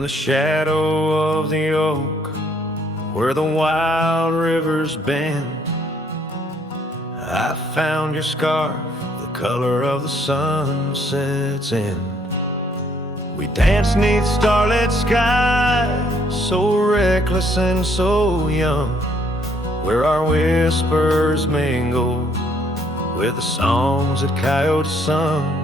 In the shadow of the oak, where the wild rivers bend, I found your scarf, the color of the sunset's end. We danced 'neath starlit skies, so reckless and so young, where our whispers mingled with the songs that coyotes sung.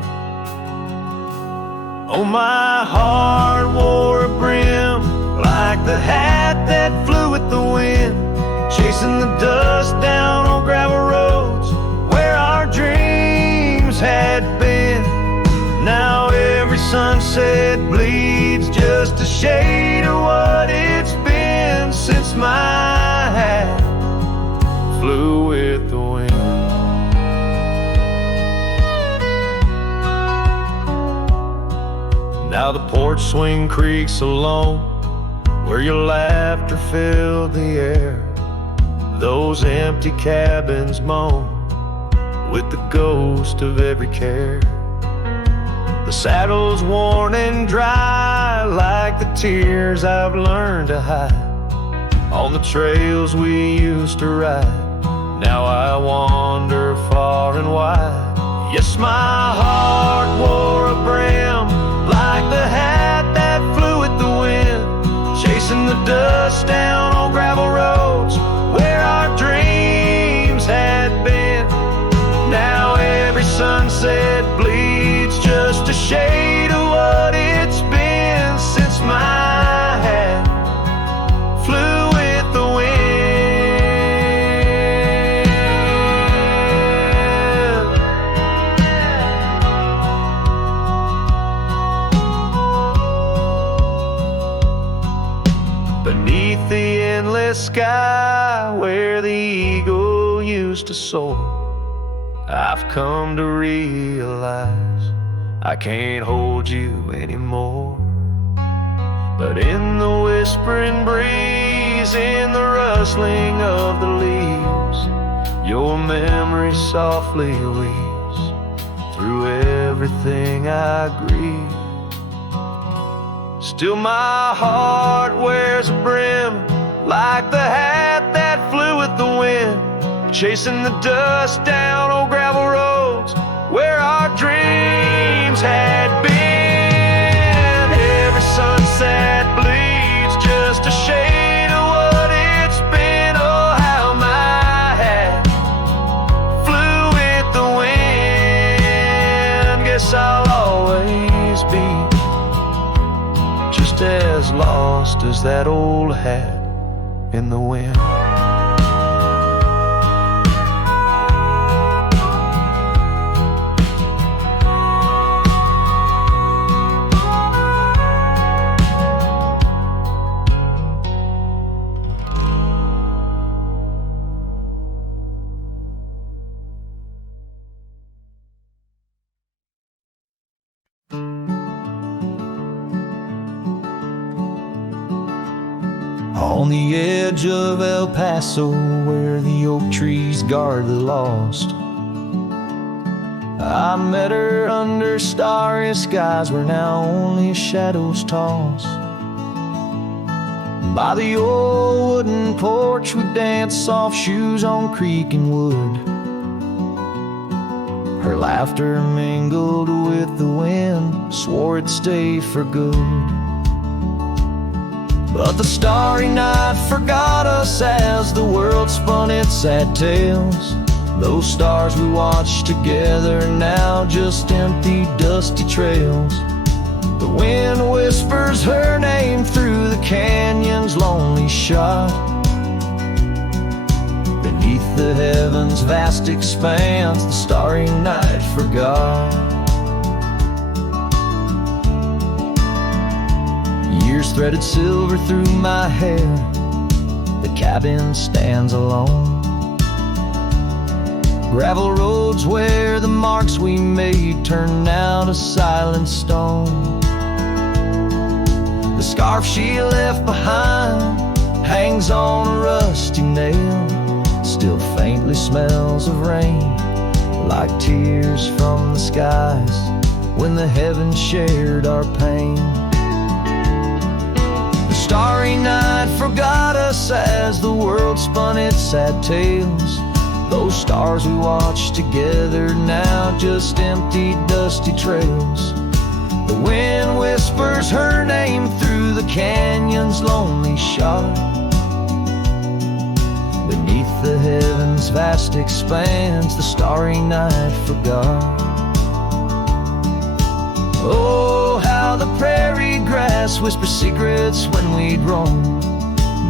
Oh, my heart wore a brim like the hat that flew with the wind, chasing the dust down on gravel roads where our dreams had been. Now every sunset bleeds just a shade of what it's been since my hat flew with the wind. Now the porch swing creaks alone, where your laughter filled the air. Those empty cabins moan with the ghost of every care. The saddle's worn and dry like the tears I've learned to hide on the trails we used to ride. Now I wander far and wide. Yes, my heart wore a brim like the hat that flew with the wind, chasing the dust down on gravel roads where our dreams had been. Now every sunset bleeds just a shade of what it's been since my hat flew with the wind. Beneath the endless sky where the eagle used to soar, I've come to realize I can't hold you anymore. But in the whispering breeze, in the rustling of the leaves, your memory softly weaves through everything I grieve. Still my heart wears a brim like the hat that flew with the wind, chasing the dust down on gravel roads where our dreams had been. Every sunset bleeds just a shade of what it's been. Oh, how my hat flew with the wind. Guess I'll always be just as lost as that old hat in the wind. On the edge of El Paso, where the oak trees guard the lost, I met her under starry skies where now only shadows toss. By the old wooden porch we danced soft shoes on creaking wood. Her laughter mingled with the wind, swore it'd stay for good. But the starry night forgot us as the world spun its sad tales. Those stars we watched together now just empty, dusty trails. The wind whispers her name through the canyon's lonely shot. Beneath the heavens' vast expanse, the starry night forgot. Years threaded silver through my hair, the cabin stands alone. Gravel roads where the marks we made turn now to silent stone. The scarf she left behind hangs on a rusty nail, still faintly smells of rain, like tears from the skies when the heavens shared our pain. starry night forgot us as the world spun its sad tales. Those stars we watched together now just empty, dusty trails. The wind whispers her name through the canyon's lonely shot. Beneath the heaven's vast expanse, the starry night forgot. Oh, how the prairie grass whispers secrets when we'd roam.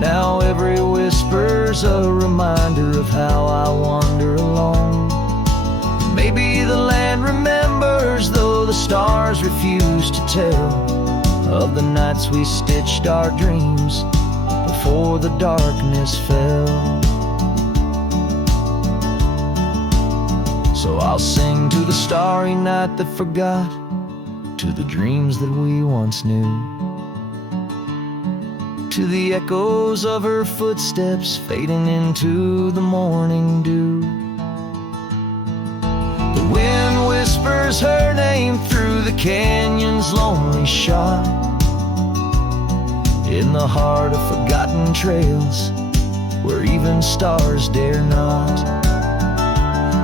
Now every whisper's a reminder of how I wander alone. Maybe the land remembers, though the stars refuse to tell, of the nights we stitched our dreams before the darkness fell. So I'll sing to the starry night that forgot, to the dreams that we once knew, to the echoes of her footsteps fading into the morning dew. The wind whispers her name through the canyon's lonely shot, in the heart of forgotten trails where even stars dare not.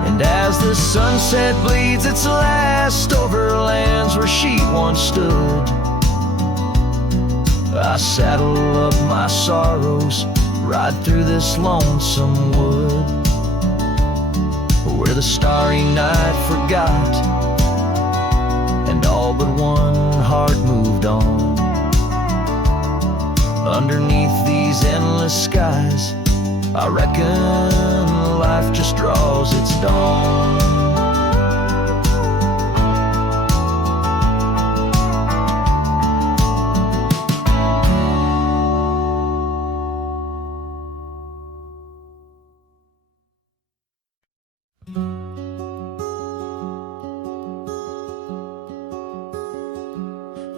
And as the sunset bleeds its last over lands where she once stood, I saddle up my sorrows, ride through this lonesome wood, where the starry night forgot, and all but one heart moved on. Underneath these endless skies, I reckon life just draws its dawn.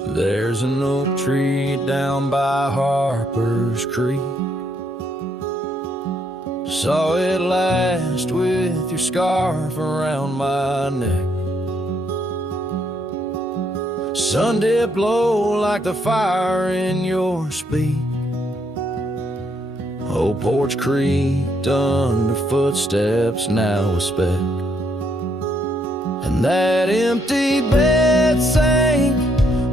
There's an oak tree down by Harper's Creek. Saw it last with your scarf around my neck. Sun did blow like the fire in your speech. Old porch creaked under footsteps now a speck. And that empty bed sank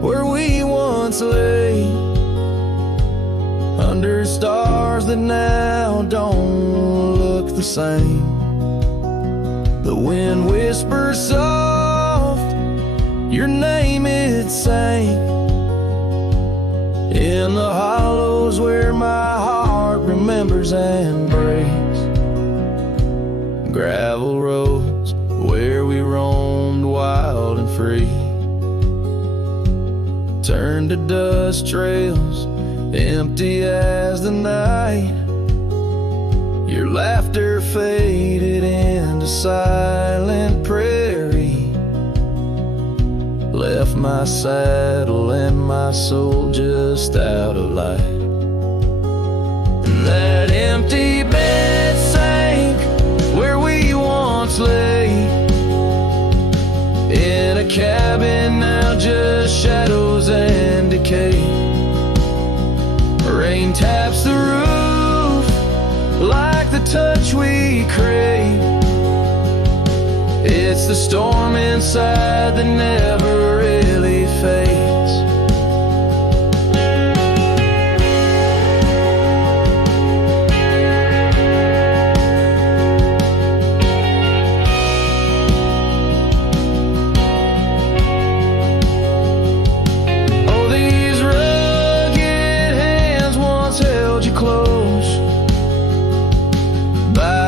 where we once lay, under stars that now don't look the same. The wind whispers soft, your name it sang, in the hollows where my heart remembers and breaks. Gravel roads where we roamed wild and free turned to dust trails, empty as the night. Your laughter faded into silent prairie, left my saddle and my soul just out of light. And that empty bed sank where we once lay, in a cabin now just shadows and decay. Rain taps the roof like the touch we crave. It's the storm inside that never really fades.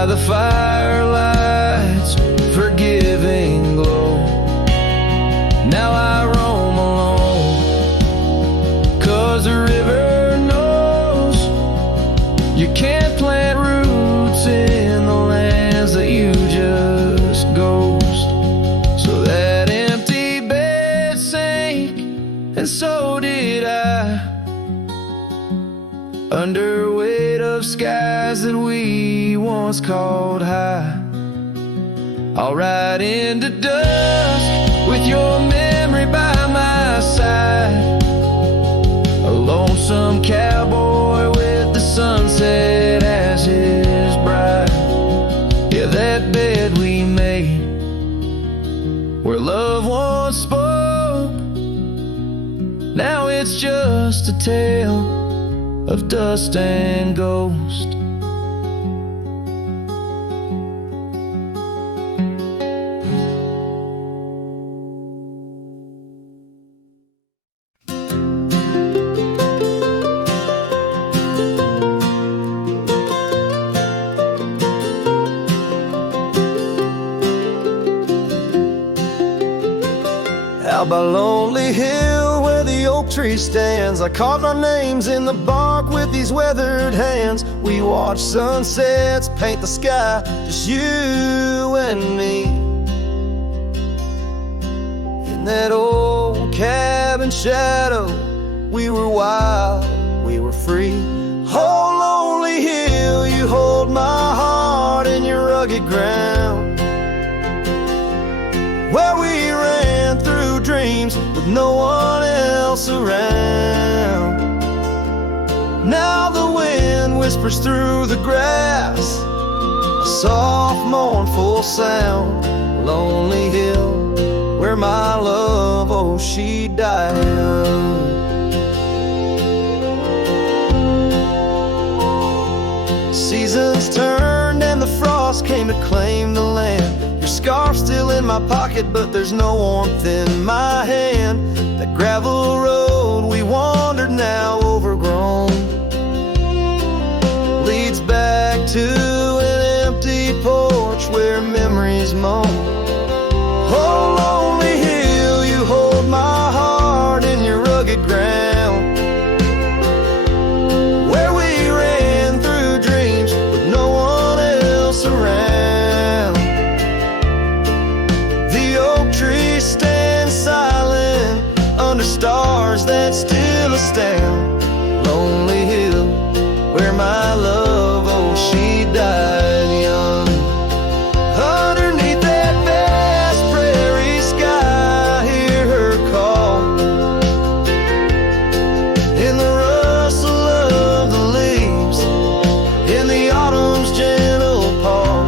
The firelight's forgiving glow. Now I roam alone, 'cause the river knows you can't plant roots in the lands that you just ghost. So that empty bed sank, and so did I, under weight of skies that we once called high. I'll ride into dusk with your memory by my side, a lone some cowboy with the sunset as his bride. Yeah, that bed we made where love once spoke, now it's just a tale of dust and ghost. Out by Lonely Hill where the oak tree stands, I carved our names in the bark with these weathered hands. We watch sunsets paint the sky, just you and me. In that old cabin shadow, we were wild, we were free. Oh, Lonely Hill, you hold my heart in your rugged ground, where we ran through dreams with no one else around. Now the wind whispers through the grass, a soft mournful sound. Lonely Hill, where my love, oh, she died young. Seasons turned and the frost came to claim the land. Your scarf's still in my pocket, but there's no warmth in my hand. That gravel road we wandered, now overgrown, leads back to an empty porch where memories moan. Oh, Lonely Hill, you hold my heart in your rugged ground, where we ran through dreams with no one else around. The oak tree stands silent under stars that still astound. Lonely Hill, where my love, oh, she died young. Underneath that vast prairie sky, hear her call, in the rustle of the leaves, in the autumn's gentle paw.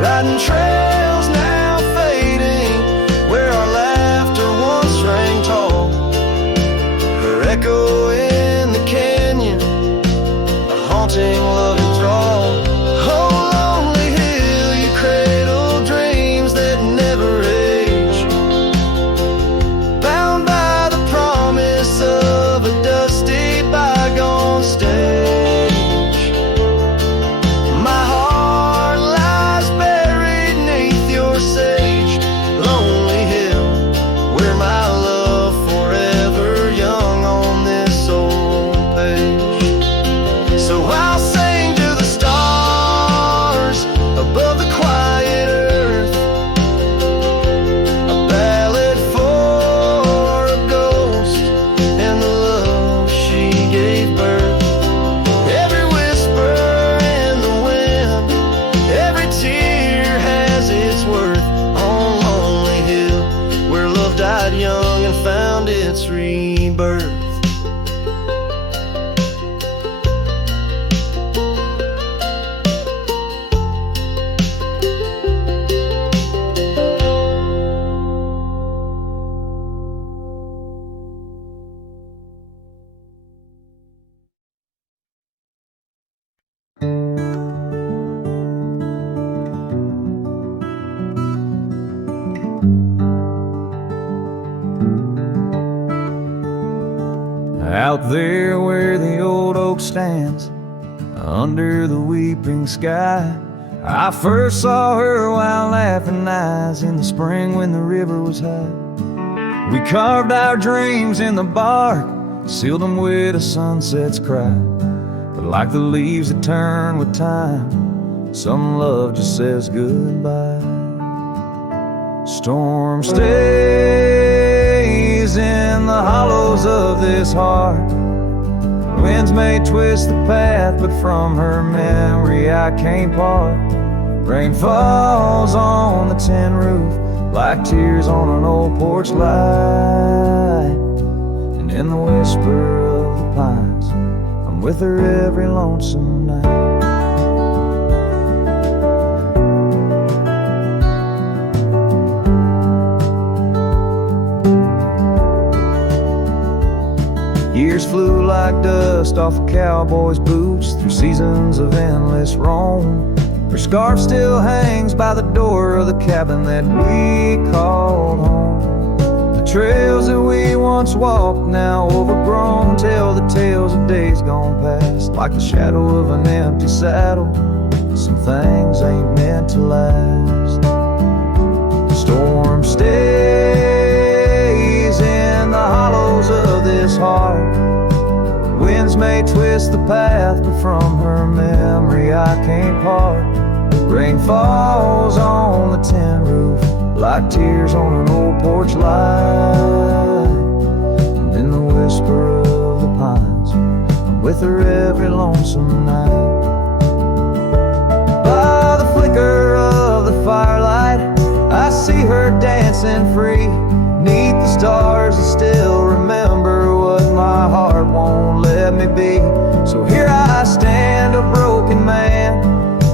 Riding trails now fading, where our laughter once rang tall. Her echo in the canyon, a haunting loving drawl. Oh, Lonely Hill, you cradle dreams that never age, bound by the promise of a dusty bygone stage. My heart lies buried neath your sage. Lonely Hill, where my love forever young on this old page. So I'll sing to the stars above the quiet earth, a ballad for a ghost and the love she gave birth. Every whisper in the wind, every tear has its worth. On Lonely Hill, where love died young and found its rebirth. Out there where the old oak stands, under the weeping sky, I first saw her while laughing eyes in the spring when the river was high. We carved our dreams in the bark, sealed them with a sunset's cry. But like the leaves that turn with time, some love just says goodbye. Storm stays in the hollows of this heart. Winds may twist the path, but from her memory I can't part. Rain falls on the tin roof like tears on an old porch light, and in the whisper of the pines. I'm with her every lonesome night. Years flew like dust off a cowboy's boots through seasons of endless roam. Her scarf still hangs by the door of the cabin that we called home. The trails that we once walked, now overgrown, tell the tales of days gone past. Like the shadow of an empty saddle, some things ain't meant to last. The storm stays in the hollows of this heart. Winds may twist the path, but from her memory I can't part. Rain falls on the tin roof like tears on an old porch light. And in the whisper of the pines, I'm with her every lonesome night. By the flicker of the firelight, I see her dancing free. 'Neath the stars I still remember what my heart won't let me be. So here I stand, a broken man,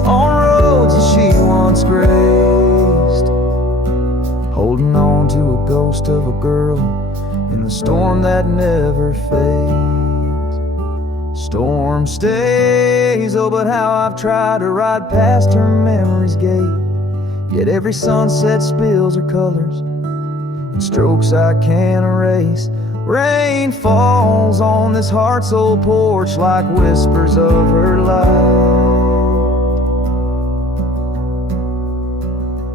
on roads that she once graced, holding on to a ghost of a girl in the storm that never fades. Storm stays, oh but how I've tried to ride past her memory's gate. Yet every sunset spills her colors in strokes I can't erase. Rain falls on this heart-soul porch like whispers of her life.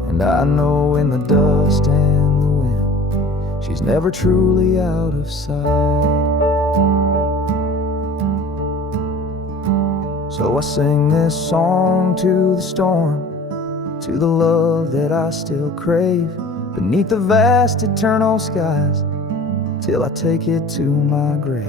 And I know in the dust and the wind, she's never truly out of sight. So I sing this song to the storm, to the love that I still crave, beneath the vast eternal skies, till I take it to my grave.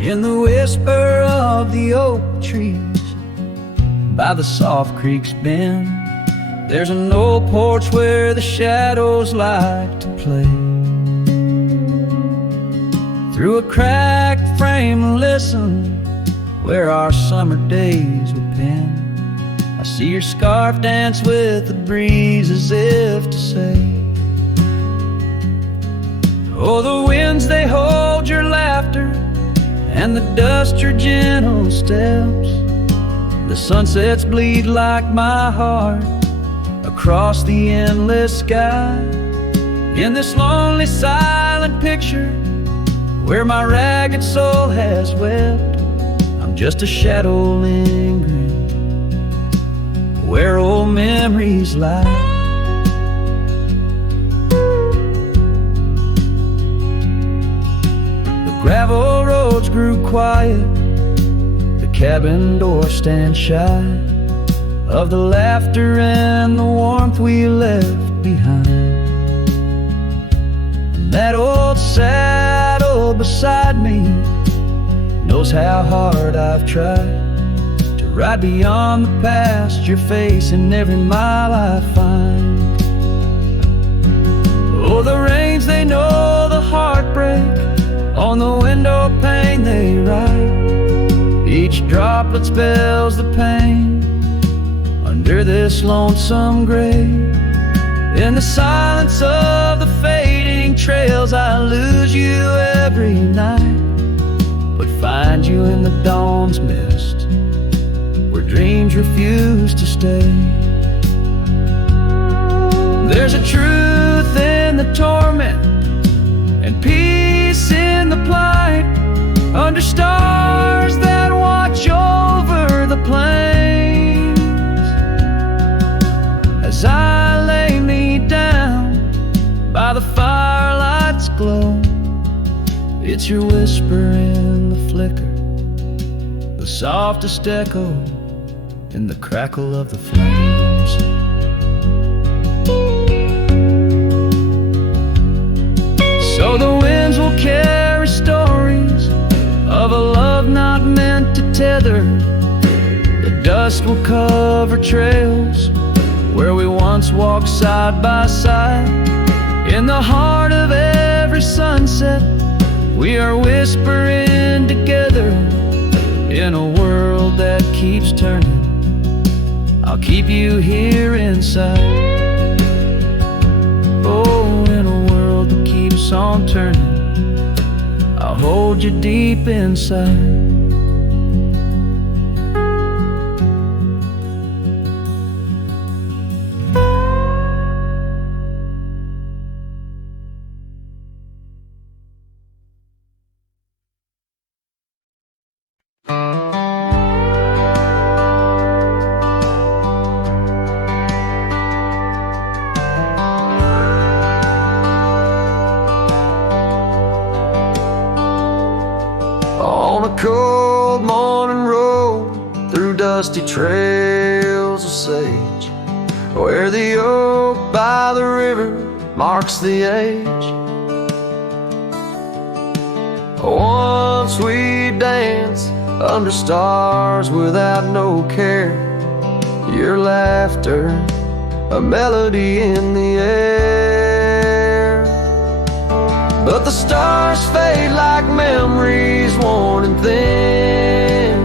In the whisper of the oak trees, by the soft creek's bend, there's an old porch where the shadows like to play. Through a cracked frame, listen, where our summer days were penned. I see your scarf dance with the breeze as if to say, oh, the winds, they hold your laughter, and the dust your gentle steps. The sunsets bleed like my heart across the endless sky. In this lonely silent picture where my ragged soul has wept, I'm just a shadow lingering where old memories lie. The gravel roads grew quiet, cabin door stands shy of the laughter and the warmth we left behind. And that old saddle beside me knows how hard I've tried to ride beyond the past you're facing every mile I find. Oh, the rains, they know the heartbreak, on the window pane they write. Each droplet spells the pain under this lonesome grave. In the silence of the fading trails, I lose you every night, but find you in the dawn's mist where dreams refuse to stay. There's a truth in the torment and peace in the plight, under stars that watch over the plains. As I lay me down by the firelight's glow, it's your whisper in the flicker, the softest echo in the crackle of the flames. together. The dust will cover trails where we once walked side by side. In the heart of every sunset, we are whispering together. In a world that keeps turning, I'll keep you here inside. Oh, in a world that keeps on turning, I'll hold you deep inside. On a cold morning road through dusty trails of sage, where the oak by the river marks the age. Once we danced under stars without no care, your laughter, a melody in the air. But the stars fade like memories worn and thin,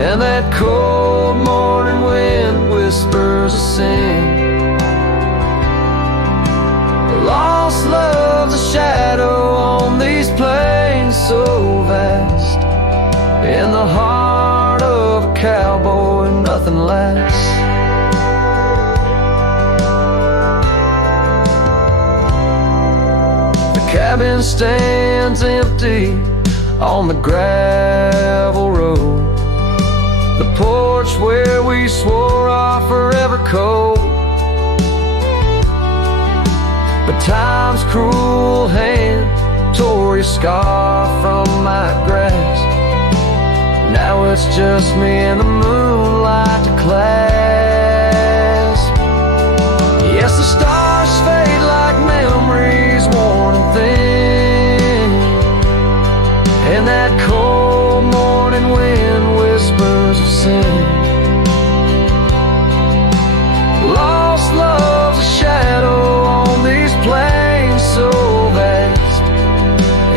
and that cold morning wind whispers a sin. Lost love's a shadow on these plains so vast. In the heart of a cowboy, nothing lasts. The cabin stands empty on the gravel road, the porch where we swore our forever code. But time's cruel hand tore your scar from my grasp. Now it's just me and the moonlight to clasp. Yes, the stars fade like memories worn and thin, and that cold morning wind whispers of sin. Lost love's a shadow on these plains so vast.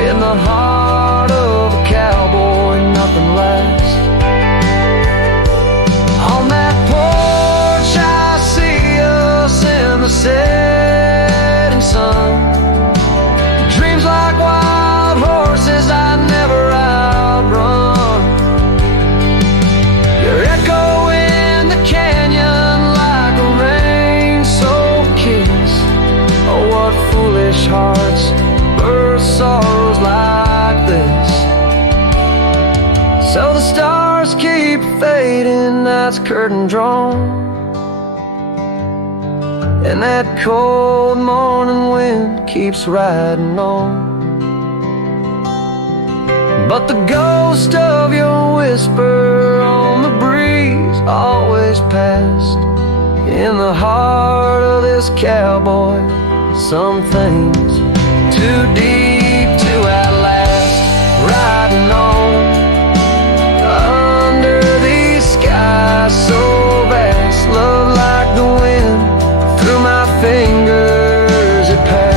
In the heart of a cowboy, nothing lasts. On that porch I see us in the setting sun. Dreams like wild horses I never outrun. Your echo in the canyon like a rain-soaked kiss. Oh, what foolish hearts birth sorrows like this. So the stars keep fading, night's curtain drawn, and that cold morning wind keeps riding on. But the ghost of your whisper on the breeze always passed. In the heart of this cowboy, some things too deep to outlast. Riding on under these skies so vast, love like the wind through my fingers it passed.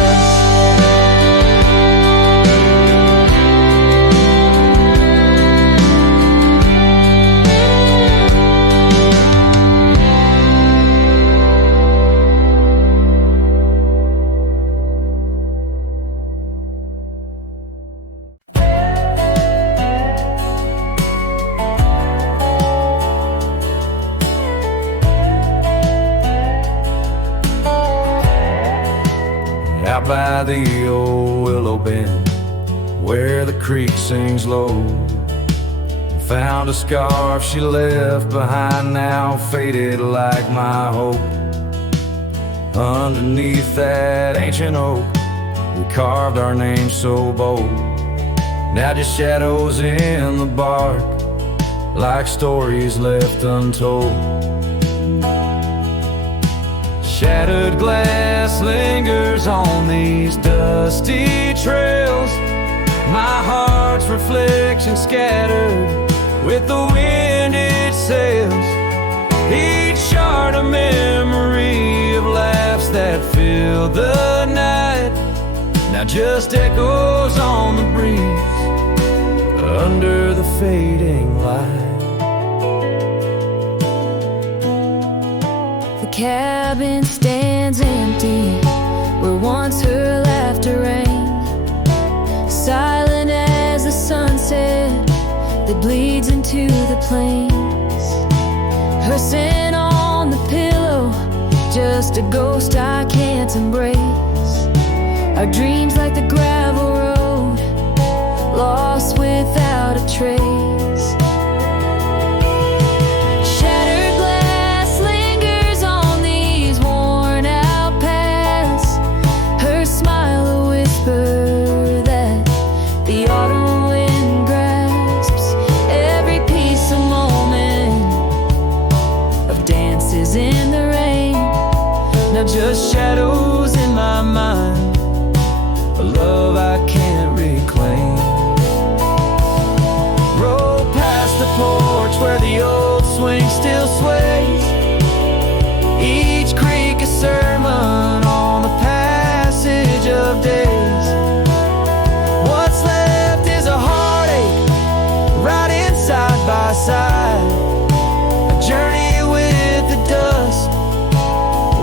Out by the old willow bend, where the creek sings low, found a scarf she left behind, now faded like my hope. Underneath that ancient oak, we carved our names so bold. Now just shadows in the bark, like stories left untold. Shattered glass lingers on these dusty trails, my heart's reflection scattered with the wind it sails, each shard a memory of laughs that filled the night, now just echoes on the breeze under the fading light. The cabin stands empty where once her laughter rang, silent as the sunset that bleeds into the plains. Her scent on the pillow, just a ghost I can't embrace. Our dreams like the gravel road, lost without a trace. Shattered glass lingers on these worn out paths, her smile a whisper that the autumn wind grasps. Every piece a moment of dances in the rain, now just shadows in my mind, a love I can't reclaim. Roll past the porch where the old swing still sways, each creak a sermon on the passage of days. What's left is a heartache, riding side by side, a journey with the dust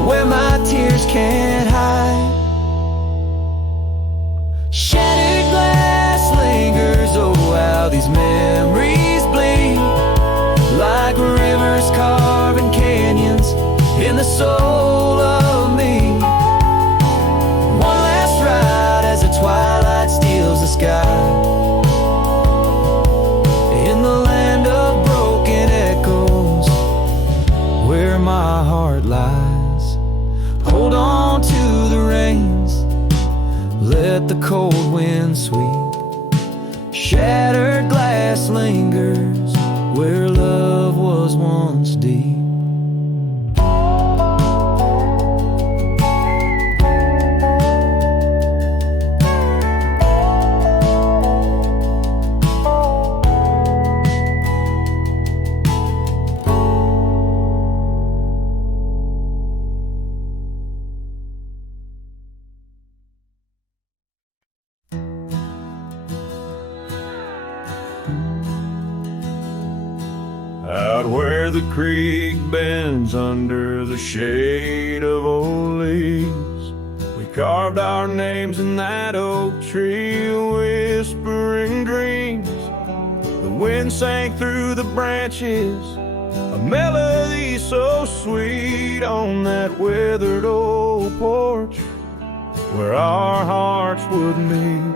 where my tears can't hide. Shattered glass lingers, oh how these memories bleed, like rivers carving canyons in the soul of me. One last ride as the twilight steals the sky, in the land of broken echoes where my heart lies. Hold on to the reins, let the cold wind sweep. Shattered glass lingers where love was once deep. Out where the creek bends under the shade of old leaves, we carved our names in that oak tree, whispering dreams. The wind sang through the branches, a melody so sweet on that weathered old porch where our hearts would meet.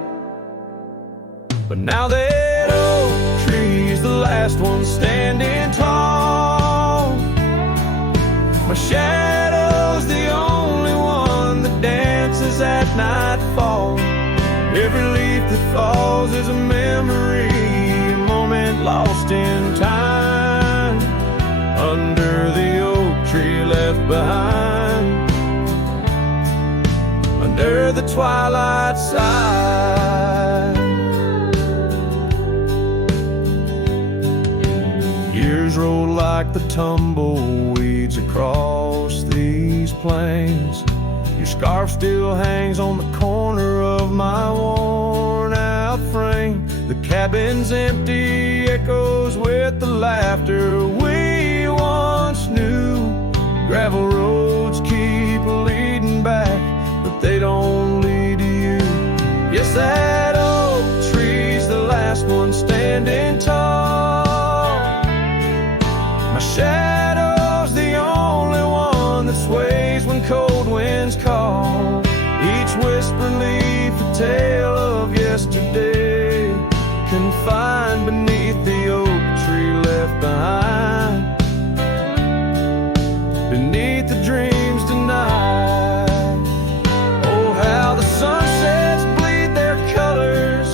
But now that oak tree's the last one standing tall, my shadow's the only one that dances at nightfall. Every leaf that falls is a memory, a moment lost in time, under the oak tree left behind, under the twilight side. Years roll like the tumbleweeds across these plains. Your scarf still hangs on the corner of my worn out frame. The cabin's empty, echoes with the laughter we once knew. Gravel roads keep leading back, but they don't lead to you. Yes, that oak tree's the last one standing tall, my shadow's the only one that sways when cold winds call. Each whisper leaf a tale of yesterday, confined beneath the oak tree left behind, beneath the dreams denied. Oh, how the sunsets bleed their colors,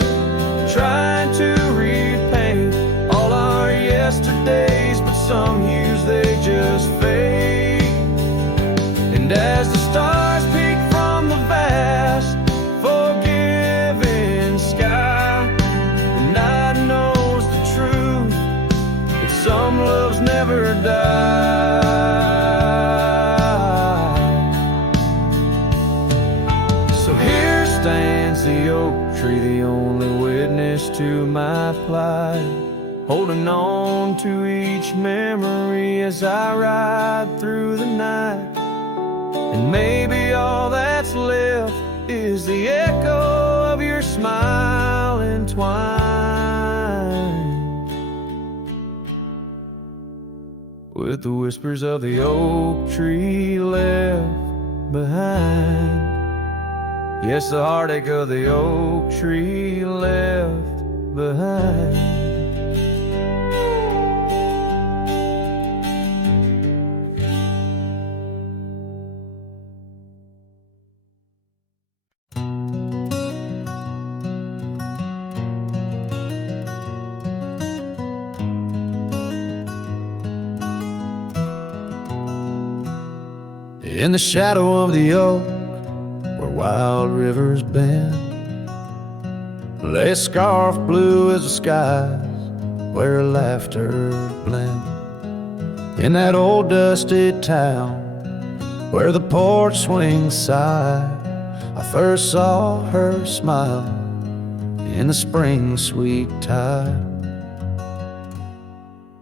trying to repaint all our yesterdays, but some hues they just fade. And as the stars peek from the vast, forgiving sky, the night knows the truth stands the oak tree, the only witness to my plight, holding on to each memory as I ride through the night. And maybe all that's left is the echo of your smile entwined with the whispers of the oak tree left behind. Yes, the heartache of the oak tree left behind. In the shadow of the oak, where wild rivers bend, lay a scarf blue as the skies, where laughter blend. In that old dusty town, where the porch swings sigh, I first saw her smile in the spring sweet tide.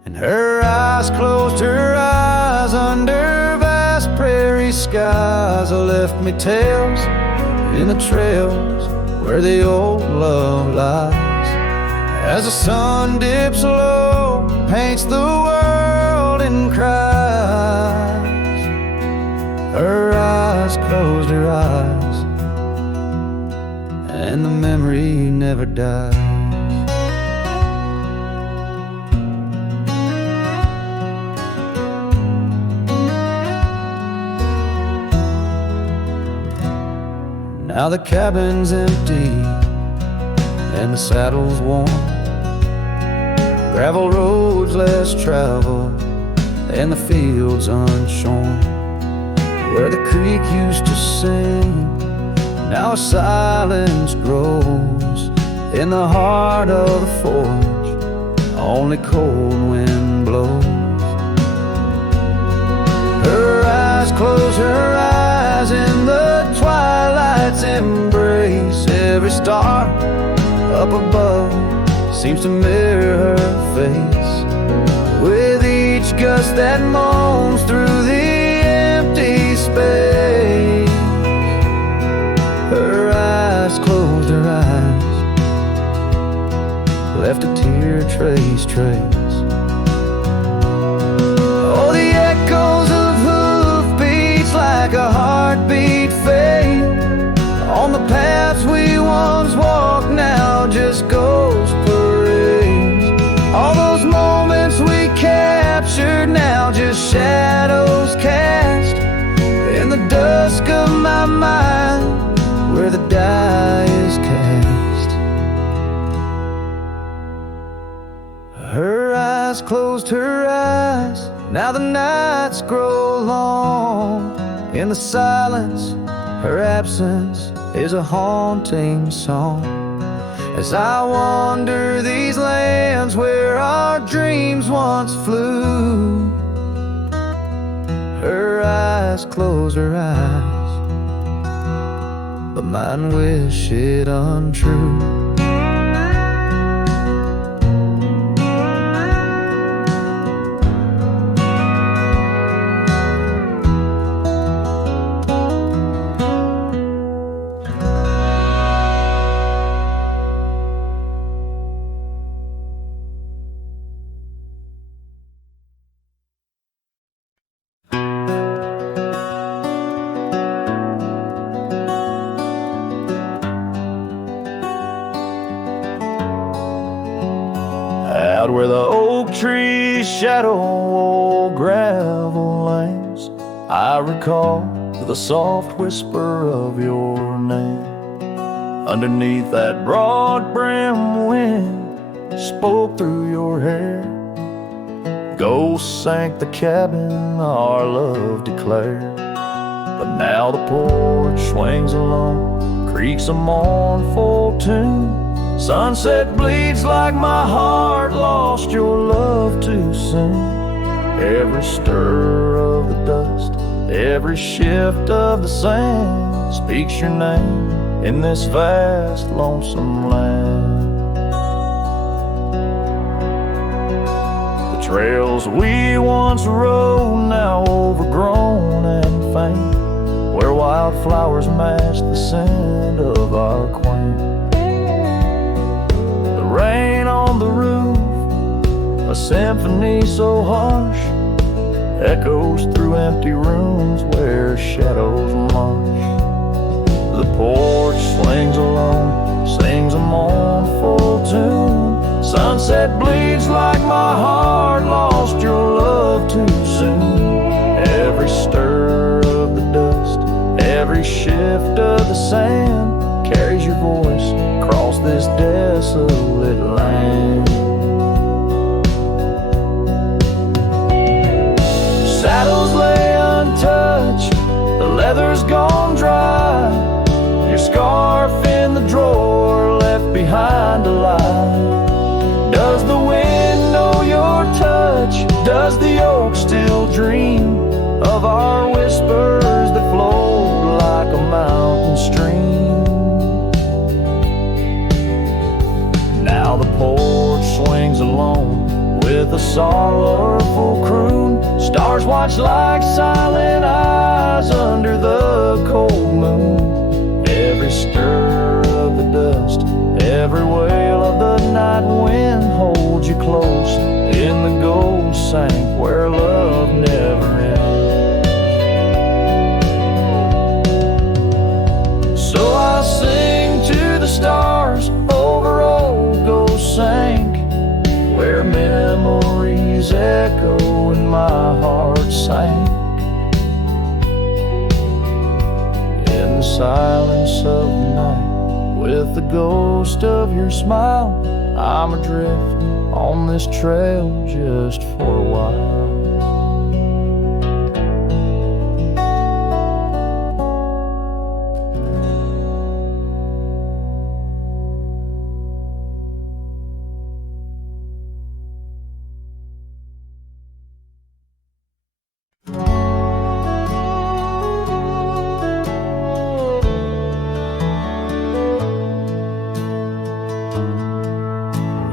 And her eyes closed her eyes under vast prairie skies. I left me tales in the trails where the old love lies. As the sun dips low, paints the world in cries. Her eyes closed her eyes, and the memory never dies. Now the cabin's empty and the saddle's worn, gravel roads less traveled and the fields unshorn. Where the creek used to sing, now a silence grows in the heart of the forge, only cold wind blows. Her eyes close her eyes in the twilight's embrace. Every star up above seems to mirror her face, with each gust that moans through the empty space. Her eyes closed her eyes, left a tear trace. Oh, the echoes of hoofbeats like a heartbeat fade on the paths we once walked, now just ghost parades. All those moments we captured, now just shadows cast in the dusk of my mind, where the die is cast. Her eyes closed her eyes, now the nights grow long. In the silence, her absence is a haunting song. As I wander these lands where our dreams once flew, her eyes close her eyes, but mine wish it untrue. Out where the oak trees shadow old gravel lanes, I recall the soft whisper of your name. Underneath that broad brim wind spoke through your hair. Ghosts sank the cabin, our love declared. But now the porch swings alone, creaks a mournful tune. Sunset bleeds like my heart lost your love too soon. Every stir of the dust, every shift of the sand speaks your name in this vast, lonesome land. The trails we once rode, now overgrown and faint, where wildflowers match the scent of our quaint. The rain on the roof, a symphony so harsh, echoes through empty rooms where shadows munch. The porch swings alone, sings a mournful tune. Sunset bleeds like my heart lost your love too soon. Every stir of the dust, every shift of the sand carries your voice across this desolate land. Saddles lay untouched, the leather's gone dry. Your scarf in the drawer left behind to lie. Does the wind know your touch? Does the oak still dream of our whispers that flowed like a mountain stream? Now the porch swings alone with a sorrowful croon. Stars watch like silent eyes under the cold moon. Every stir of the dust, every wail of the night wind holds you close in the gold sank where love never ends. So I sing to the stars over old gold sank, where memories echo and my heart sank. In the silence of the night, with the ghost of your smile, I'm adrift on this trail just for a while.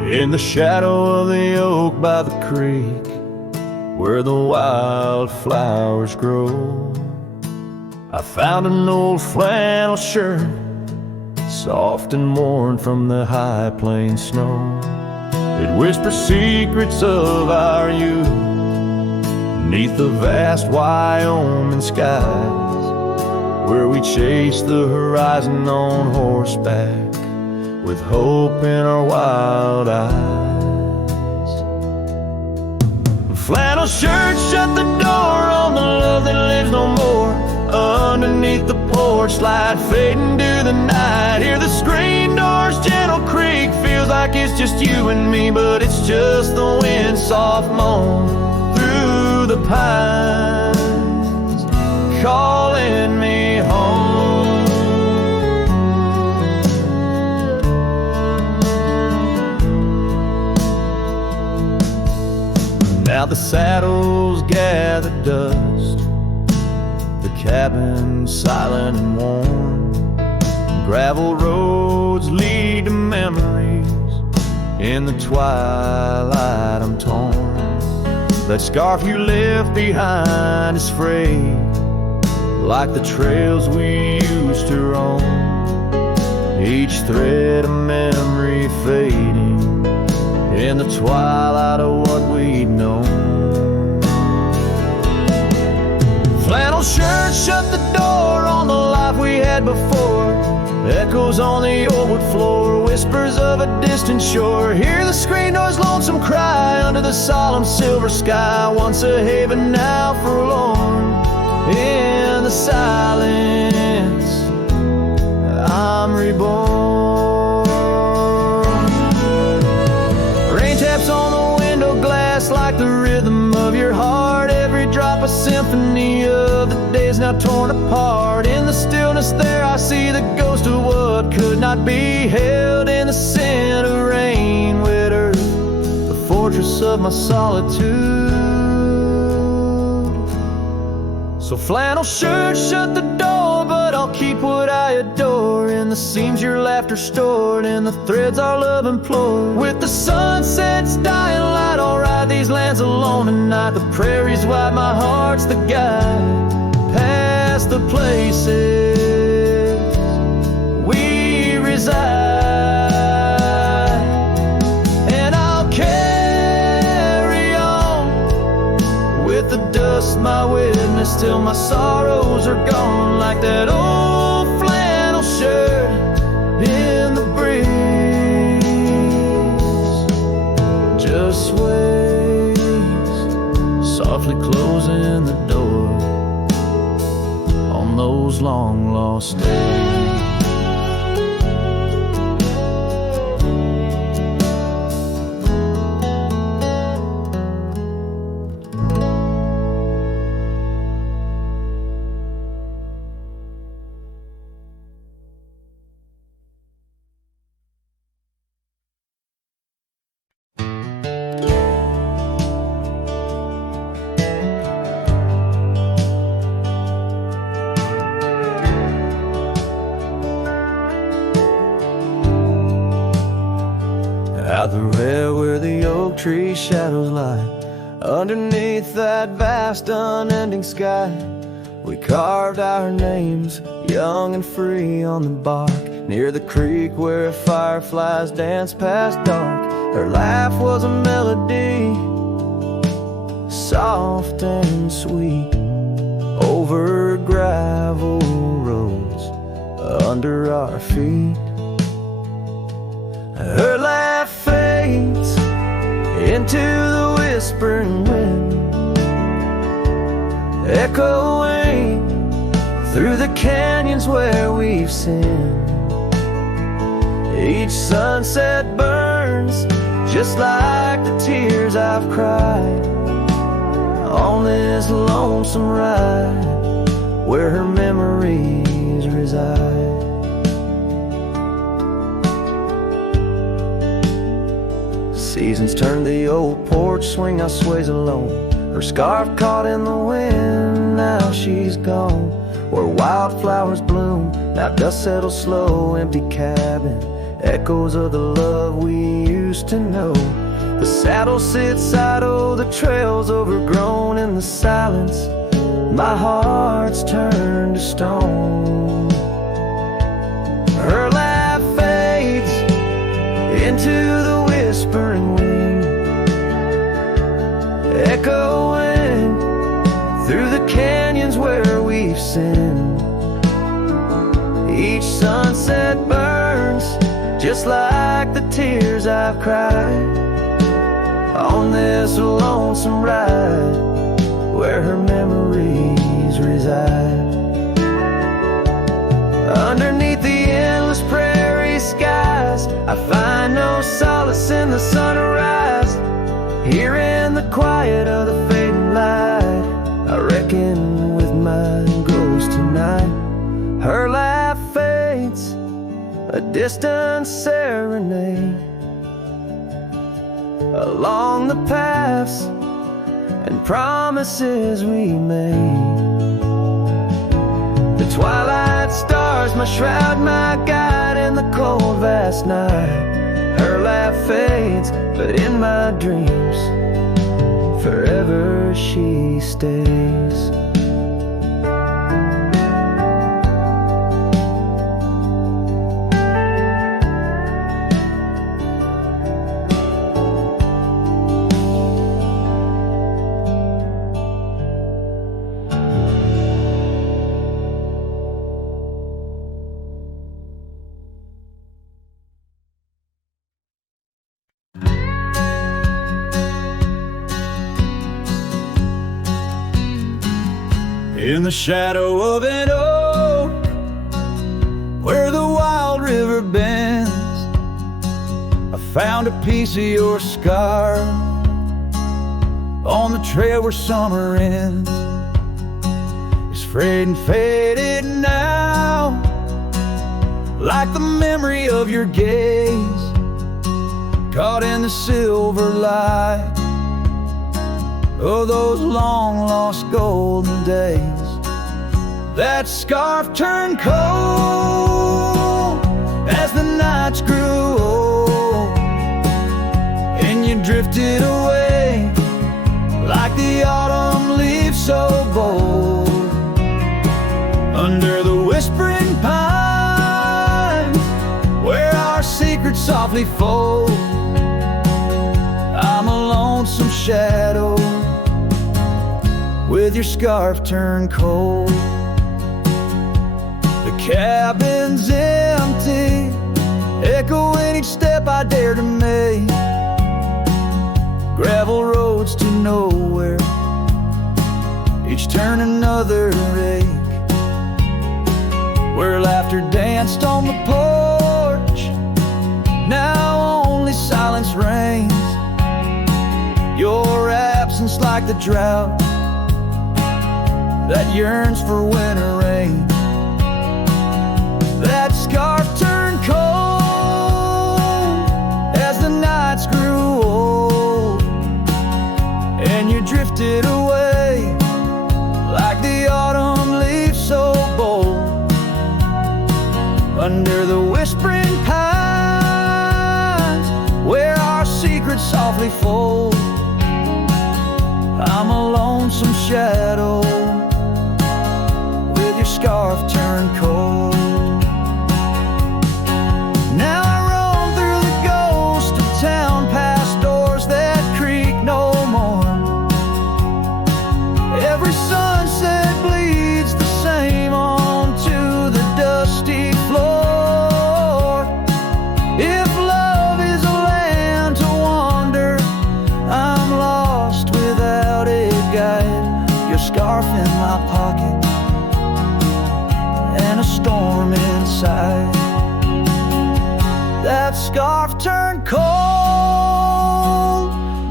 In the shadow of the oak by the creek, where the wildflowers grow, I found an old flannel shirt, soft and worn from the high plain snow. It whispers secrets of our youth, neath the vast Wyoming skies, where we chased the horizon on horseback, with hope in our wild eyes. Flannel shirts shut the door on the love that lives no more. Underneath the porch light fading to the night, hear the screen door's gentle creak. Feels like it's just you and me, but it's just the wind soft moan through the pines, calling me home. Now the saddles gather dust, the cabin silent and warm. Gravel roads lead to memories, in the twilight I'm torn. That scarf you left behind is frayed, like the trails we used to roam. Each thread of memory fading in the twilight of what we'd known. Flannel shirts shut the door on the life we had before. Echoes on the old wood floor, whispers of a distant shore. Hear the screen door's lonesome cry under the solemn silver sky. Once a haven, now forlorn. In the silence, I'm reborn. Rain taps on the window glass like the rhythm of your heart. Every drop a symphony of the days now torn apart. In the stillness there I see the ghost of what could not be held. In the scent of rain, wet earth, the fortress of my solitude. So flannel shirts shut the door, but I'll keep what I adore in the seams your laughter stored, in the threads our love implored. With the sunset's dying light, I'll ride these lands alone tonight. The prairie's wide, my heart's the guide, past the places we reside. And I'll carry on with the dust, my witness, till my sorrows are gone, like that old flannel shirt in the breeze. Just sways, softly closing the door on those long lost days. Out the rail where the oak tree shadows lie, underneath that vast unending sky, we carved our names, young and free, on the bark, near the creek where fireflies danced past dark. Her laugh was a melody, soft and sweet, over gravel roads under our feet. Her laugh fades into the whispering wind, echoing through the canyons where we've sinned. Each sunset burns just like the tears I've cried on this lonesome ride where her memories reside. Seasons turn the old porch swing, I sways alone, her scarf caught in the wind, now she's gone. Where wildflowers bloom, now dust settles slow, empty cabin, echoes of the love we used to know. The saddle sits idle, the trail's overgrown, in the silence my heart's turned to stone. Her laugh fades into the whispering wind, echoing through the canyons where we've sinned. Each sunset burns just like the tears I've cried on this lonesome ride where her memories reside. Underneath the endless prairie skies, I find no solace in the sunrise. Here in the quiet of the fading light, I reckon with my ghost tonight. Her laugh fades, a distant serenade, along the paths and promises we made. The twilight stars, my shroud, my guide in the cold vast night. Her laugh fades, but in my dreams forever she stays. In the shadow of an oak, where the wild river bends, I found a piece of your scar on the trail where summer ends. It's frayed and faded now, like the memory of your gaze, caught in the silver light of those long lost golden days. That scarf turned cold softly fold. I'm a lonesome shadow with your scarf turned cold. The cabin's empty, echoing each step I dare to make. Gravel roads to nowhere, each turn another ache. Where laughter danced on the porch, now only silence reigns. Your absence like the drought that yearns for winter rain. That scarf turned cold as the nights grew old, and you drifted away like the autumn leaves so bold. Under the whispering pines where our secrets softly fold, I'm a lonesome shadow with your scarf turned cold. Now I roam through the ghost of town, past doors that creak no more. Every sunset bleeds the same onto the dusty floor. If love is a land to wander, I'm lost without a guide. Your scarf in my pocket and a storm inside. That scarf turned cold,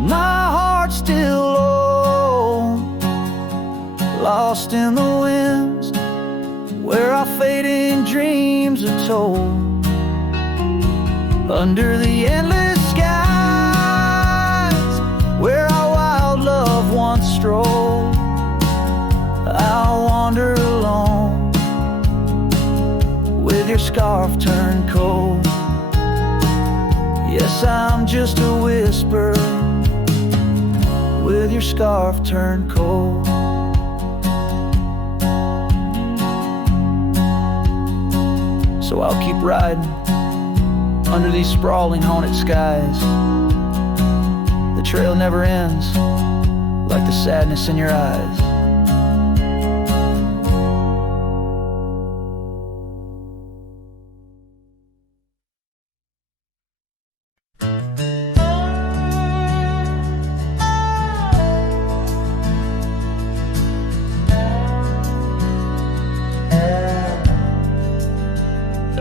my heart still low, lost in the winds where our fading dreams are told. Under the endless skies where our wild love once strolled, I'll wander alone with your scarf turned cold. Yes, I'm just a whisper with your scarf turned cold. So I'll keep riding under these sprawling haunted skies. The trail never ends like the sadness in your eyes.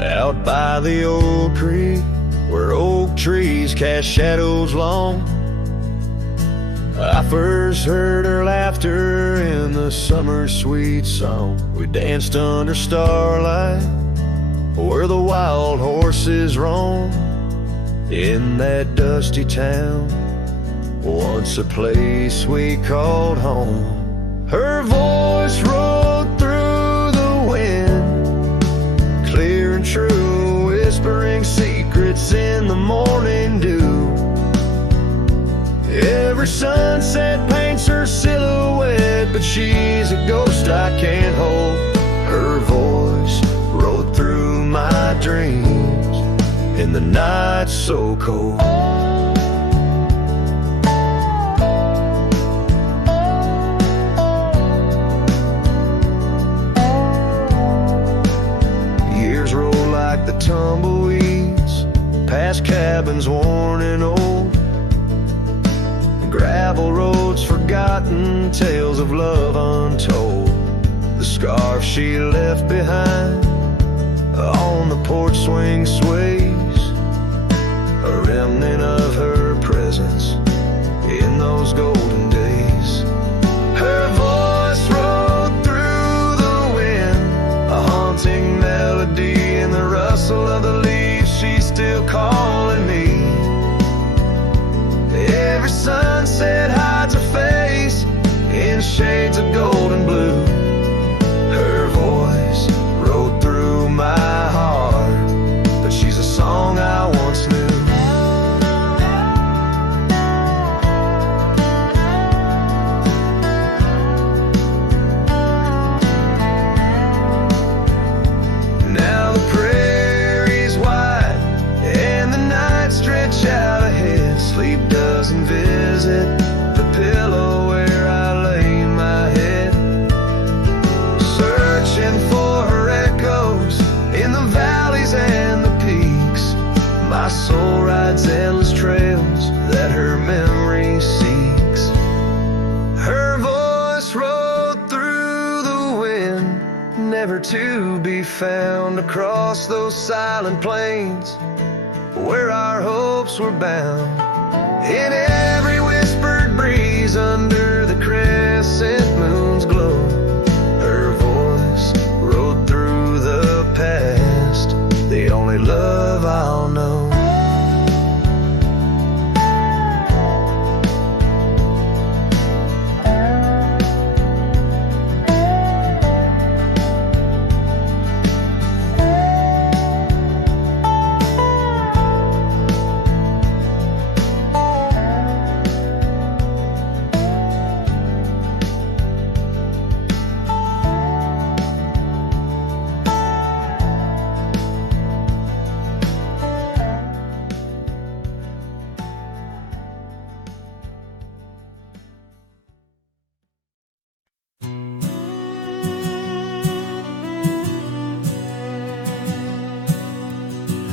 Out by the old creek, where oak trees cast shadows long, I first heard her laughter in the summer's sweet song. We danced under starlight, where the wild horses roam. In that dusty town, once a place we called home. Her voice rolled through the wind, clear and true, whispering secrets in the morning dew. Every sunset paints her silhouette, but she's a ghost I can't hold. Her voice rode through my dreams in the night so cold. Years roll like the tumbleweeds, past cabins worn and old, gravel roads forgotten, tales of love untold. The scarf she left behind on the porch swing sways, a remnant of her presence in those golden days. Her voice rode through the wind, a haunting melody in the rustle of the leaves. She's still calling me. Every sunset hides her face in shades of gold and blue. Her voice rode through my heart, but she's a song rides endless trails that her memory seeks. Her voice rode through the wind, never to be found across those silent plains where our hopes were bound. In every whispered breeze under the crescent moon's glow, her voice rode through the past, the only love I'll know.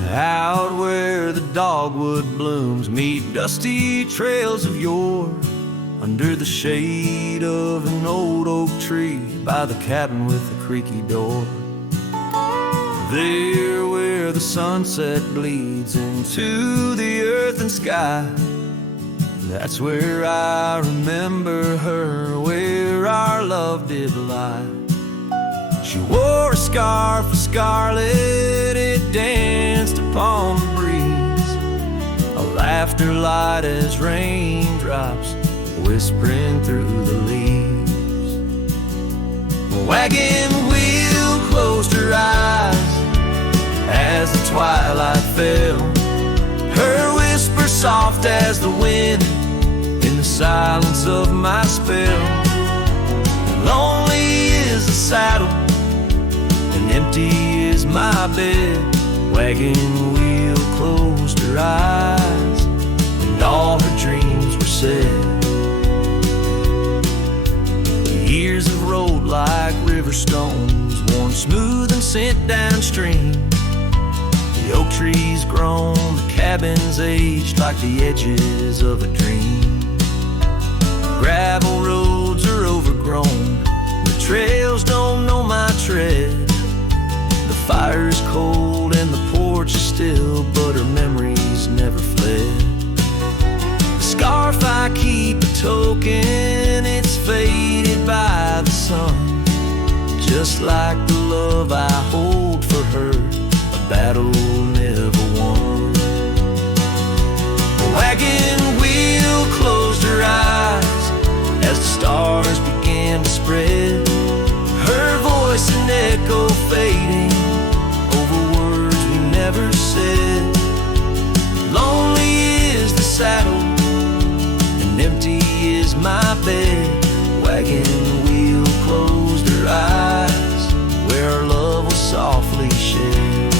Out where the dogwood blooms meet dusty trails of yore, under the shade of an old oak tree by the cabin with the creaky door. There where the sunset bleeds into the earth and sky, that's where I remember her, where our love did lie. She wore a scarf of scarlet, it danced upon the breeze, a laughter light as raindrops whispering through the leaves. A wagon wheel closed her eyes as the twilight fell, her whisper soft as the wind in the silence of my spell. Lonely is the saddle and empty is my bed. Wagon wheel closed her eyes and all her dreams were said. The years have rolled like river stones, worn smooth and sent downstream. The oak trees grown, the cabins aged like the edges of a dream. Gravel roads are overgrown, the trails don't know my tread. The fire is cold and the porch is still, but her memories never fled. The scarf I keep a token, it's faded by the sun, just like the love I hold for her, a battle never won. The wagon wheel closed her eyes as the stars began to spread, her voice an echo fading over words we never said. Lonely is the saddle and empty is my bed. Wagon wheel closed her eyes where our love was softly shed.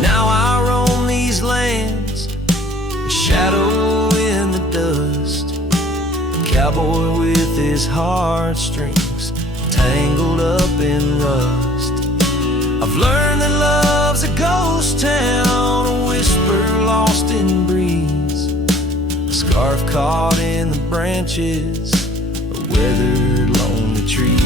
Now I roam these lands, a shadow in the dust, a cowboy with his heartstrings tangled up in rust. I've learned that love's a ghost town, a whisper lost in breeze, a scarf caught in the branches of weathered lonely trees.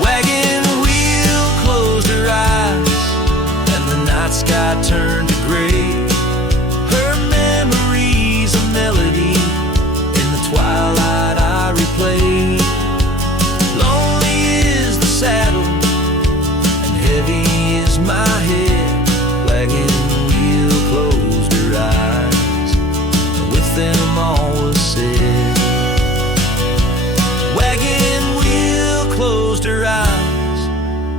Wagon wheel closed her eyes and the night sky turned to gray, her memories a melody in the twilight I replay. Lonely is the saddle and heavy is my head. Wagon wheel closed her eyes and with them all was said. Wagon wheel closed her eyes,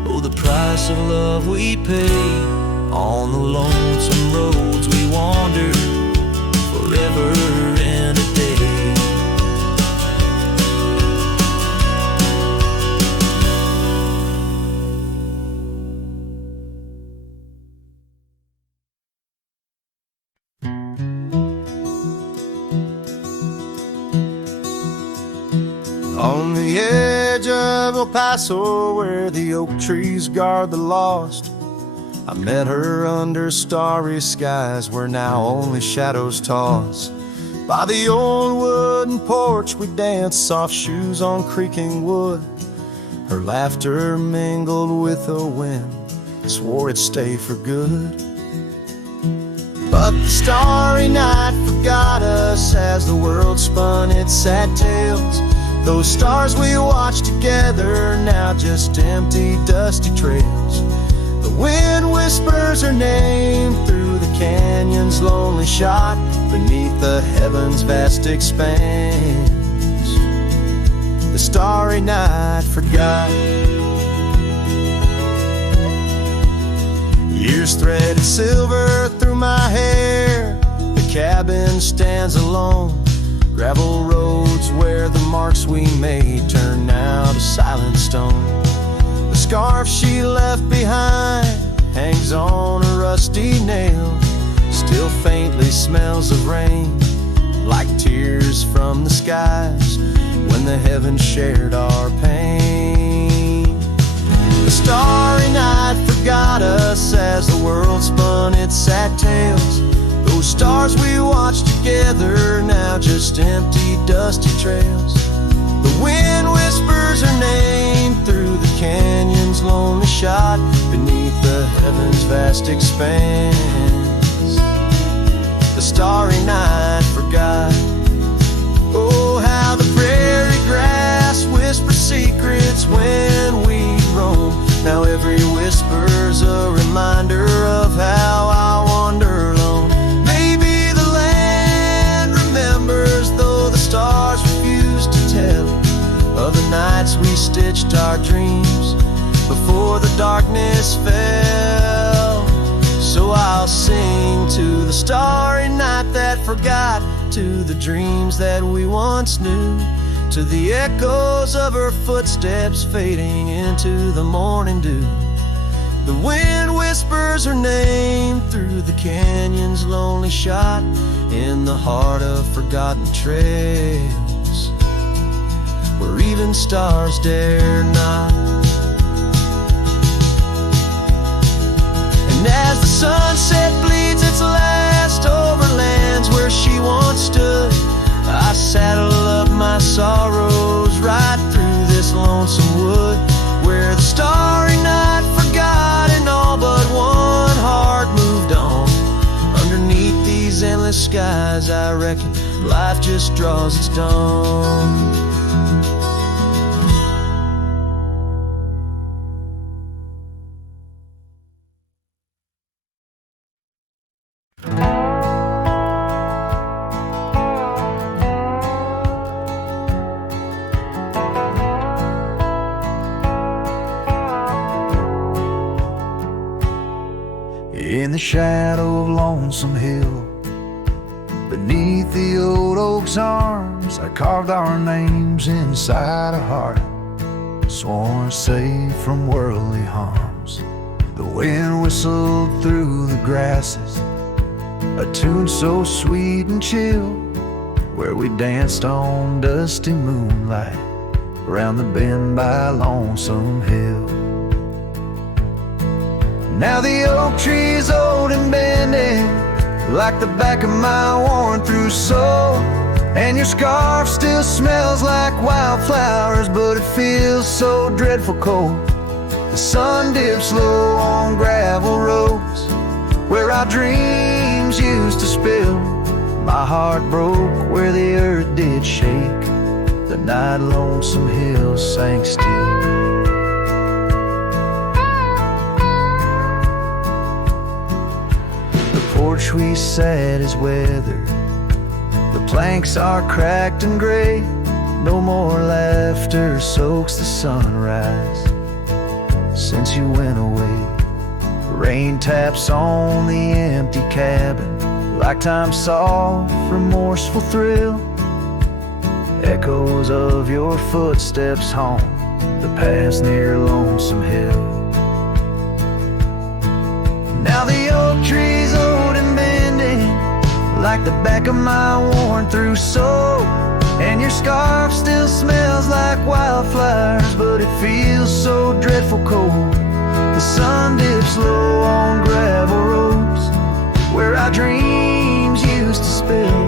oh the price of love we pay on the lonesome roads we wander forever and a day. On the edge of a El Paso, where the oak trees guard the lost. I met her under starry skies where now only shadows toss. By the old wooden porch we danced, soft shoes on creaking wood. Her laughter mingled with the wind, swore it'd stay for good. But the starry night forgot us as the world spun its sad tales. Those stars we watched together, now just empty, dusty trails. The wind whispers her name through the canyon's lonely shot, beneath the heaven's vast expanse. The starry night forgot. Years threaded silver through my hair. The cabin stands alone. Gravel roads where the marks we made turn now to silent stone. The scarf she left behind hangs on a rusty nail. Still faintly smells of rain, like tears from the skies when the heavens shared our pain. The starry night forgot us as the world spun its sad tales. Those stars we watched together, now just empty, dusty trails. The wind whispers her name through the canyon's lonely shot, beneath the heaven's vast expanse. The starry night forgot. Oh, how the prairie grass whispers secrets when we roam. Now every whisper's a reminder of how I wander alone. Maybe the land remembers, though the stars refuse to tell, of the nights we stitched our dreams before the darkness fell. So I'll sing to the starry night that forgot, to the dreams that we once knew, to the echoes of her footsteps fading into the morning dew. The wind whispers her name through the canyon's lonely shot, in the heart of forgotten trails, where even stars dare not. And as the sunset bleeds its last over lands where she once stood, I saddle up my sorrows right through this lonesome wood, where the starry night forgot and all but one heart moved on. Underneath these endless skies, I reckon life just draws its dawn. In the shadow of Lonesome Hill, beneath the old oak's arms, I carved our names inside a heart, sworn safe from worldly harms. The wind whistled through the grasses, a tune so sweet and chill, where we danced on dusty moonlight around the bend by Lonesome Hill. Now the oak tree's old and bending, like the back of my worn-through soul, and your scarf still smells like wildflowers, but it feels so dreadful cold. The sun dips low on gravel roads where our dreams used to spill. My heart broke where the earth did shake, the night Lonesome Hill sank still. The porch we sat is weathered, the planks are cracked and gray. No more laughter soaks the sunrise since you went away. Rain taps on the empty cabin like time's soft, remorseful thrill. Echoes of your footsteps haunt the paths near Lonesome Hill. Now the oak tree's old and bending, like the back of my worn-through soul, And your scarf still smells like wildflowers, but it feels so dreadful cold. The sun dips low on gravel roads where our dreams used to spill.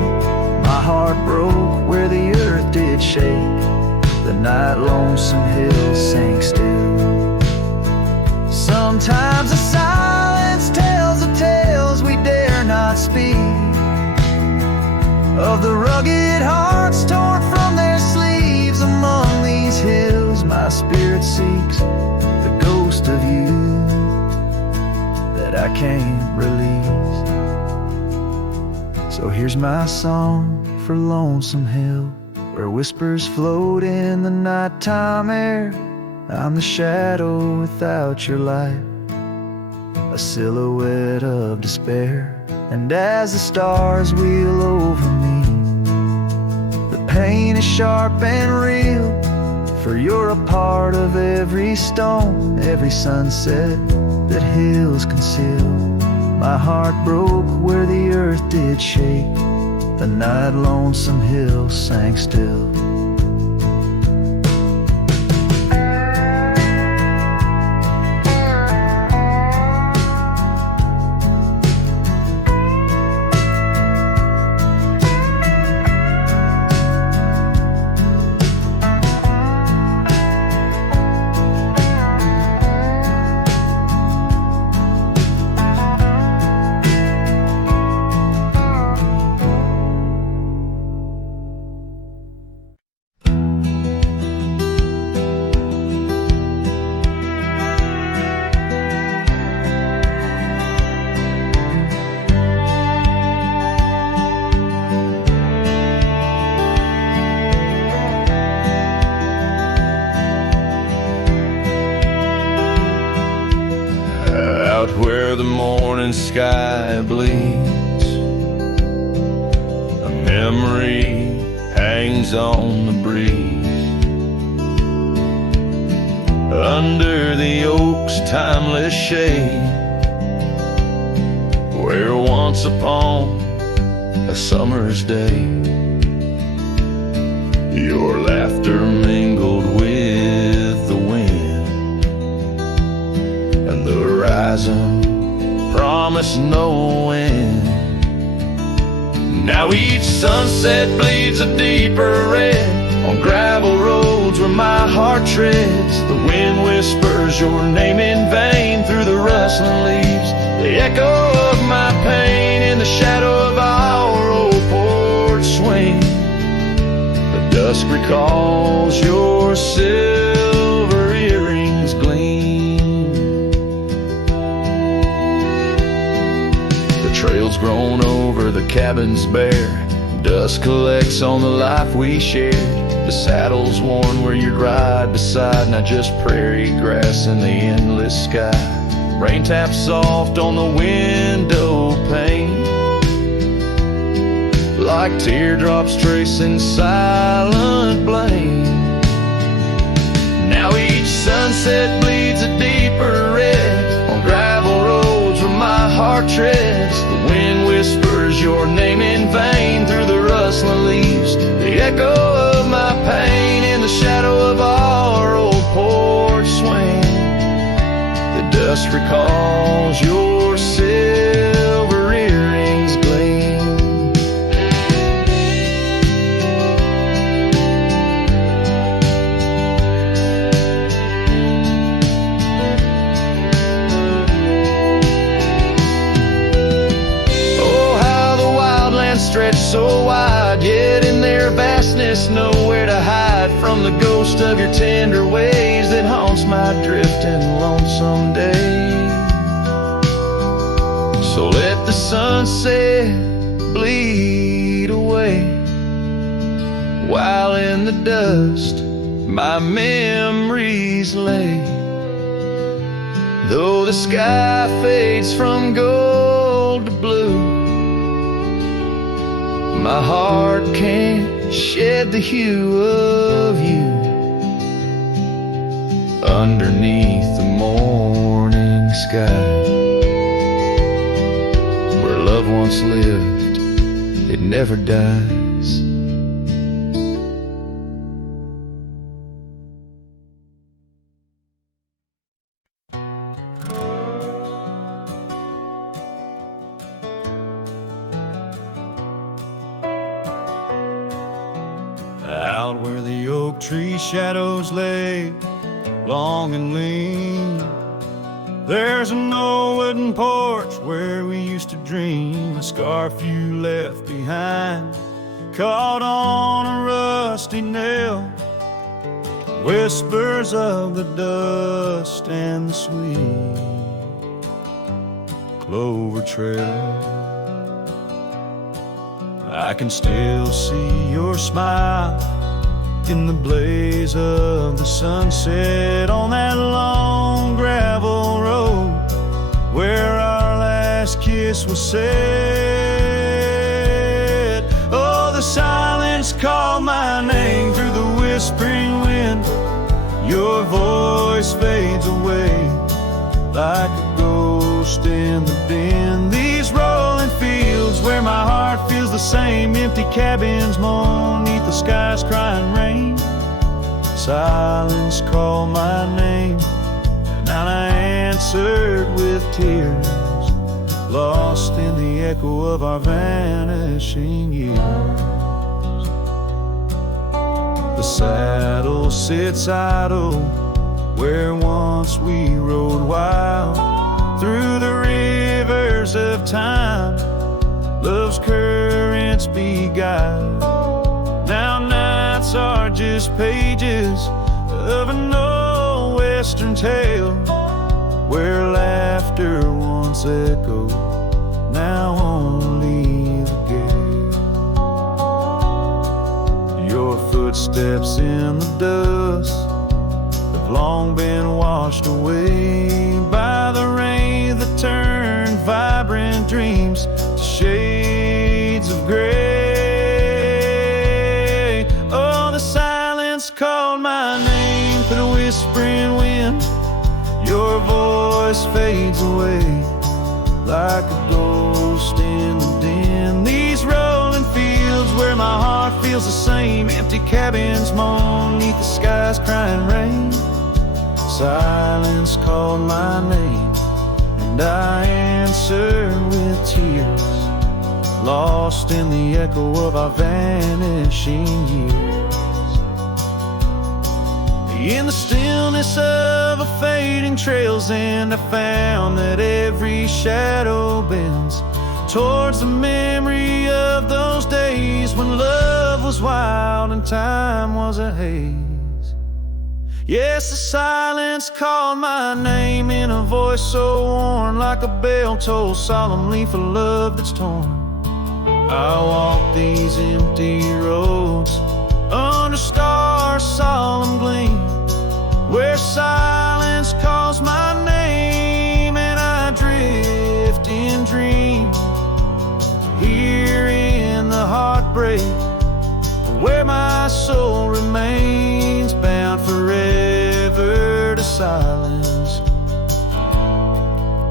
My heart broke where the earth did shake. The night lonesome hills sank still. Sometimes the silence tells of tales we dare not speak, of the rugged hearts torn from their sleeves. Among these hills my spirit seeks the ghost of you that I can't release. So here's my song for Lonesome Hill, where whispers float in the nighttime air. I'm the shadow without your light, a silhouette of despair. And as the stars wheel over me, the pain is sharp and real, for you're a part of every stone, every sunset that hills conceal. My heart broke where the earth did shake. The night lonesome hill sank still. Where the morning sky bleeds, a memory hangs on the breeze. Under the oak's timeless shade, where once upon a summer's day, your laughter mingled with the wind, and the horizon promised no end. Now each sunset bleeds a deeper red on gravel roads where my heart treads. The wind whispers your name in vain through the rustling leaves, the echo of my pain in the shadow of our old porch swing. The dusk recalls your silver earrings gleam. The trail's grown over, the cabin's bare, dust collects on the life we shared. The saddle's worn where you'd ride beside, not just prairie grass in the endless sky. Rain taps soft on the window pane, like teardrops tracing silent blame. Now each sunset bleeds a deeper red on gravel roads where my heart treads. The wind whispers your name in vain through the rustling leaves, the echo of my pain in the shadow of our old porch swing. The dust recalls your silver earrings gleam. Stretched so wide, yet in their vastness nowhere to hide from the ghost of your tender ways that haunts my drifting lonesome days. So let the sunset bleed away, while in the dust my memories lay. Though the sky fades from gold to blue, my heart can't shed the hue of you. Underneath the morning sky, where love once lived, it never dies. tree shadows lay long and lean. There's an old wooden porch where we used to dream. A scarf you left behind, caught on a rusty nail. Whispers of the dust and the sweet clover trail. I can still see your smile in the blaze of the sunset on that long gravel road where our last kiss was said. Oh, the silence called my name through the whispering wind. Your voice fades away like a ghost in the bend. These rolling fields where my heart feels the same, empty cabins moan neath the sky's crying rain. Silence called my name, and I answered with tears, lost in the echo of our vanishing years. The saddle sits idle where once we rode wild through the rivers of time. Love's currents beguile. Now nights are just pages of an old western tale where laughter once echoed, now only the gale. Your footsteps in the dust have long been washed away by the rain that turned vibrant dreams to shades of gray. Oh, the silence called my name through the whispering wind. Your voice fades away like a ghost in the den. These rolling fields where my heart feels the same, empty cabins moan neath the sky's crying rain. Silence called my name, and I answered with tears, lost in the echo of our vanishing years. In the stillness of a fading trail's end, I found that every shadow bends towards the memory of those days when love was wild and time was a haze. Yes, the silence called my name in a voice so worn, like a bell toll solemnly for love that's torn. I walk these empty roads under stars' solemn gleam, where silence calls my name and I drift in dream. Here in the heartbreak, where my soul remains bound forever to silence,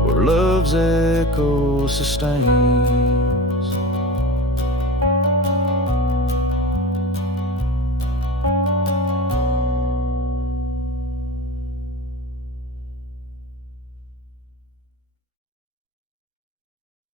where love's echo sustains.